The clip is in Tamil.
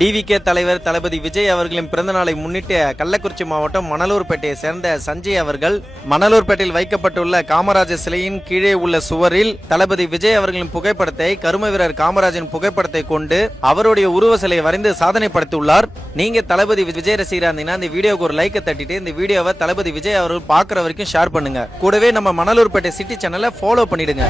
டிவிகே தலைவர் தளபதி விஜய் அவர்களின் பிறந்த நாளை முன்னிட்டு கள்ளக்குறிச்சி மாவட்டம் மணலூர்பேட்டையை சேர்ந்த சஞ்சய் அவர்கள் மணலூர்பேட்டையில் வைக்கப்பட்டுள்ள காமராஜர் சிலையின் கீழே உள்ள சுவரில் தளபதி விஜய் அவர்களின் புகைப்படத்தை கரும வீரர் காமராஜின் புகைப்படத்தை கொண்டு அவருடைய உருவ சிலையை வரைந்து சாதனை படைத்துள்ளார். நீங்க தளபதி விஜய் ரசிகரா இருந்தீங்கன்னா இந்த வீடியோக்கு ஒரு லைக்கை தட்டிட்டு இந்த வீடியோவை தளபதி விஜய் அவர்கள் பாக்குற வரைக்கும் ஷேர் பண்ணுங்க. கூடவே நம்ம மணலூர்பேட்டை சிட்டி சேனலை ஃபாலோ பண்ணிடுங்க.